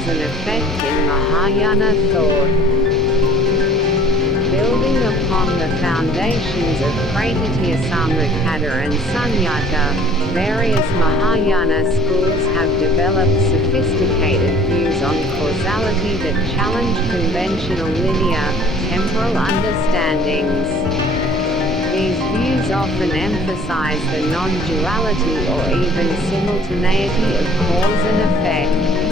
cause and effect in Mahayana thought. Building upon the foundations of Pratityasamutpada and Sunyata, various Mahayana schools have developed sophisticated views on causality that challenge conventional linear, temporal understandings. These views often emphasize the non-duality or even simultaneity of cause and effect.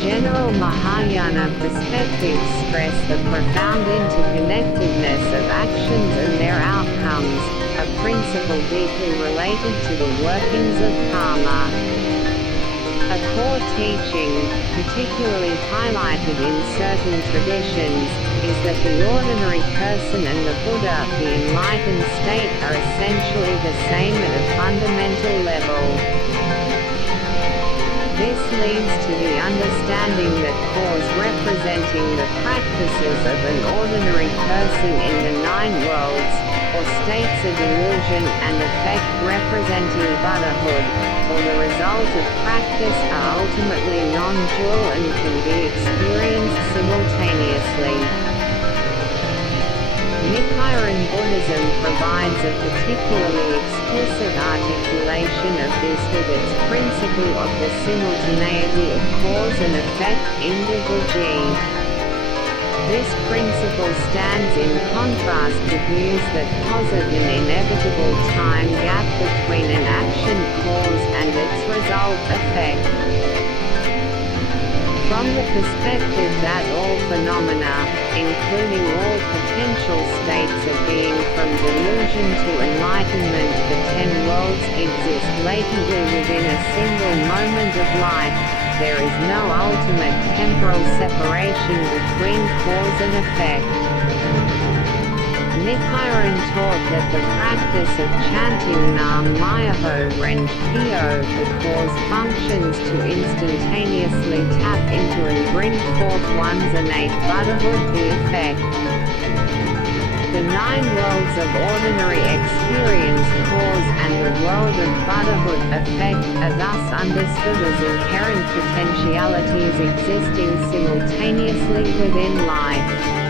General Mahayana perspectives stress the profound interconnectedness of actions and their outcomes, a principle deeply related to the workings of karma. A core teaching, particularly highlighted in certain traditions, is that the ordinary person and the Buddha, the enlightened state, are essentially the same at a fundamental level. This leads to the understanding that cause representing the practices of an ordinary person in the nine worlds, or states of delusion, and effect representing Buddhahood, or the result of practice, are ultimately non-dual and can be experienced simultaneously. Nichiren Buddhism provides a particularly explicit articulation of this with its principle of the simultaneity of cause and effect (individuji). This principle stands in contrast to views that posit an inevitable time gap between an action cause and its result effect. From the perspective that all phenomena, including all potential states of being from delusion to enlightenment, the 10 worlds, exist latently within a single moment of life, there is no ultimate temporal separation between cause and effect. Nichiren taught that the practice of chanting Nam Myoho Renge Kyo, the cause, functions to instantaneously tap into and bring forth one's innate Buddhahood, the effect. The nine worlds of ordinary experience, cause, and the world of Buddhahood, effect, are thus understood as inherent potentialities existing simultaneously within life.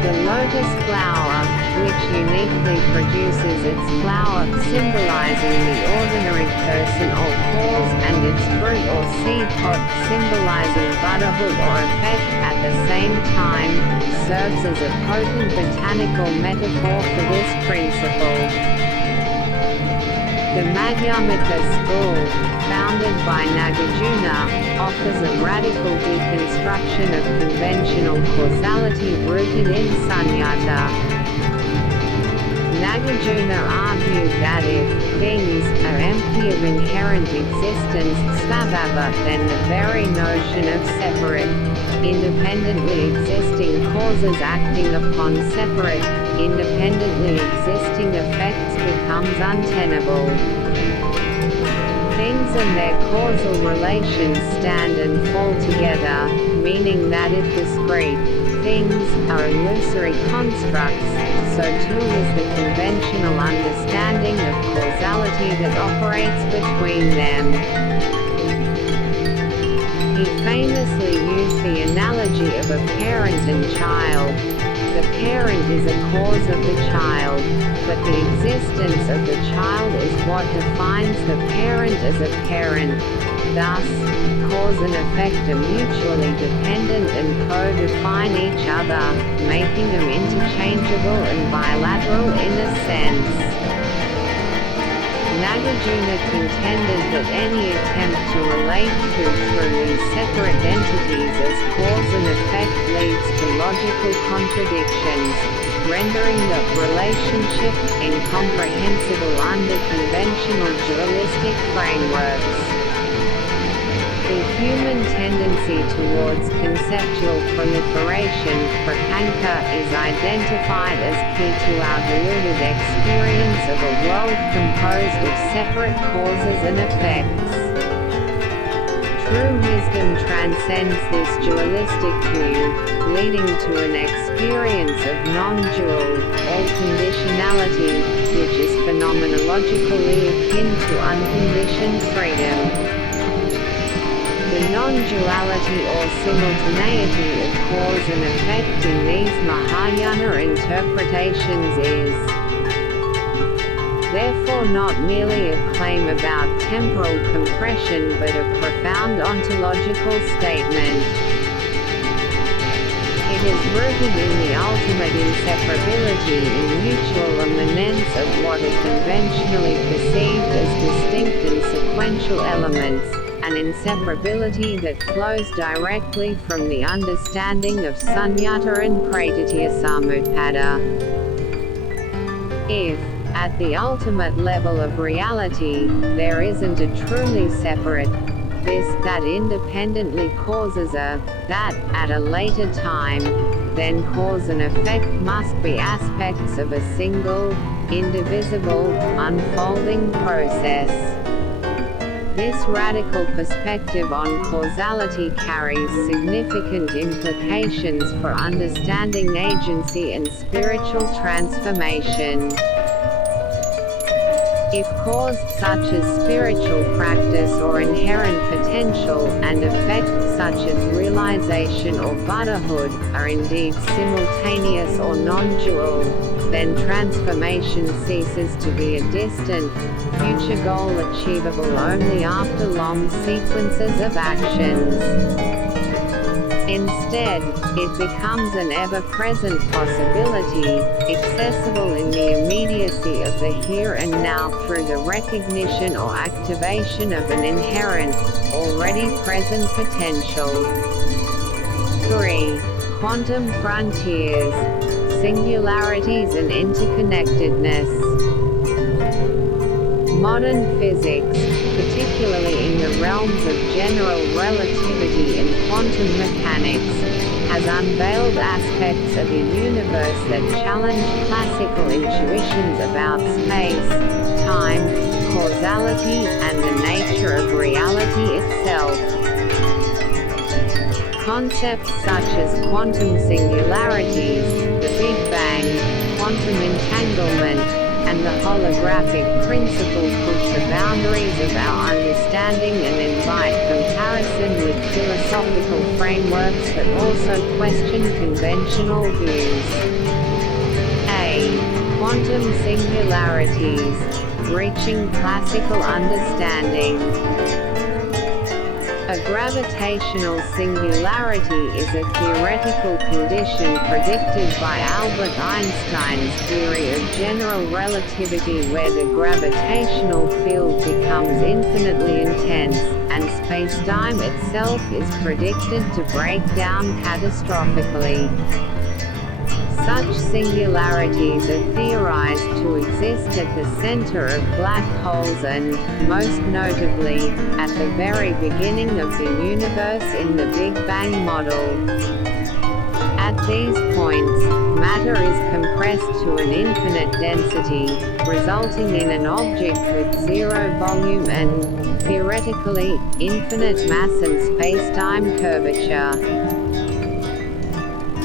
The lotus flower, which uniquely produces its flower, symbolizing the ordinary person or cause, and its fruit or seed pod, symbolizing Buddhahood or effect, at the same time, serves as a potent botanical metaphor for this principle. The Madhyamika school, founded by Nagarjuna, offers a radical deconstruction of conventional causality rooted in Sunyata. Nagarjuna argued that if things are empty of inherent existence, svabhava, then the very notion of separate, independently existing causes acting upon separate, independently existing effects becomes untenable. Things and their causal relations stand and fall together, meaning that if discrete things are illusory constructs, so too is the conventional understanding of causality that operates between them. He famously used the analogy of a parent and child. The parent is a cause of the child, but the existence of the child is what defines the parent as a parent. Thus, cause and effect are mutually dependent and co-define each other, making them interchangeable and bilateral in a sense. Nagarjuna contended that any attempt to relate through these separate entities as cause and effect leads to logical contradictions, rendering the relationship incomprehensible under conventional dualistic frameworks. The human tendency towards conceptual proliferation, prapanka, is identified as key to our deluded experience of a world composed of separate causes and effects. True wisdom transcends this dualistic view, leading to an experience of non-dual, all-conditionality, which is phenomenologically akin to unconditioned freedom. The non-duality or simultaneity of cause and effect in these Mahayana interpretations is therefore not merely a claim about temporal compression but a profound ontological statement. It is rooted in the ultimate inseparability in mutual immanence of what are conventionally perceived as distinct and sequential elements, an inseparability that flows directly from the understanding of sunyata and pratityasamutpada. If, at the ultimate level of reality, there isn't a truly separate this that independently causes a that at a later time, then cause and effect must be aspects of a single, indivisible, unfolding process. This radical perspective on causality carries significant implications for understanding agency and spiritual transformation. If cause, such as spiritual practice or inherent potential, and effect, such as realization or Buddhahood, are indeed simultaneous or non-dual, then transformation ceases to be a distant, future goal achievable only after long sequences of actions. Instead, it becomes an ever-present possibility, accessible in the immediacy of the here and now through the recognition or activation of an inherent, already present potential. 3. Quantum frontiers, singularities and interconnectedness. Modern physics, particularly in the realms of general relativity and quantum mechanics, has unveiled aspects of a universe that challenge classical intuitions about space, time, causality, and the nature of reality itself. Concepts such as quantum singularities, the Big Bang, quantum entanglement, and the holographic principle push the boundaries of our understanding and invite comparison with philosophical frameworks that also question conventional views. A. Quantum singularities, reaching classical understanding. A gravitational singularity is a theoretical condition predicted by Albert Einstein's theory of general relativity where the gravitational field becomes infinitely intense, and spacetime itself is predicted to break down catastrophically. Such singularities are theorized to exist at the center of black holes and, most notably, at the very beginning of the universe in the Big Bang model. At these points, matter is compressed to an infinite density, resulting in an object with zero volume and, theoretically, infinite mass and spacetime curvature.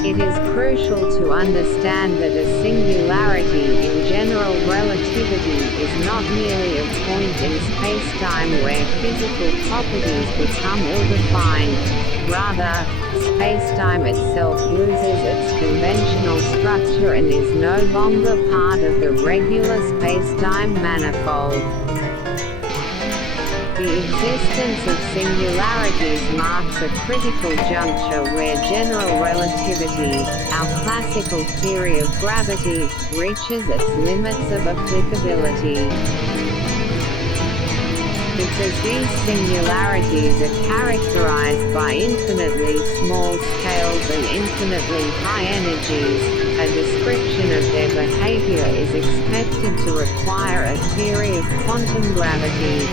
It is crucial to understand that a singularity in general relativity is not merely a point in spacetime where physical properties become ill-defined. Rather, spacetime itself loses its conventional structure and is no longer part of the regular spacetime manifold. The existence of singularities marks a critical juncture where general relativity, our classical theory of gravity, reaches its limits of applicability. Because these singularities are characterized by infinitely small scales and infinitely high energies, a description of their behavior is expected to require a theory of quantum gravity,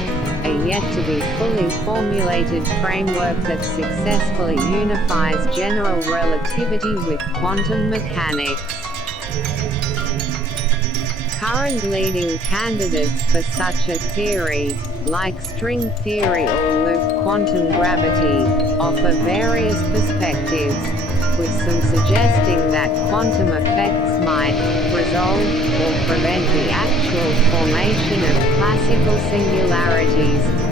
a yet-to-be fully formulated framework that successfully unifies general relativity with quantum mechanics. Current leading candidates for such a theory, like string theory or loop quantum gravity, offer various perspectives, with some suggesting that quantum effects might resolve or prevent the actual formation of classical singularities,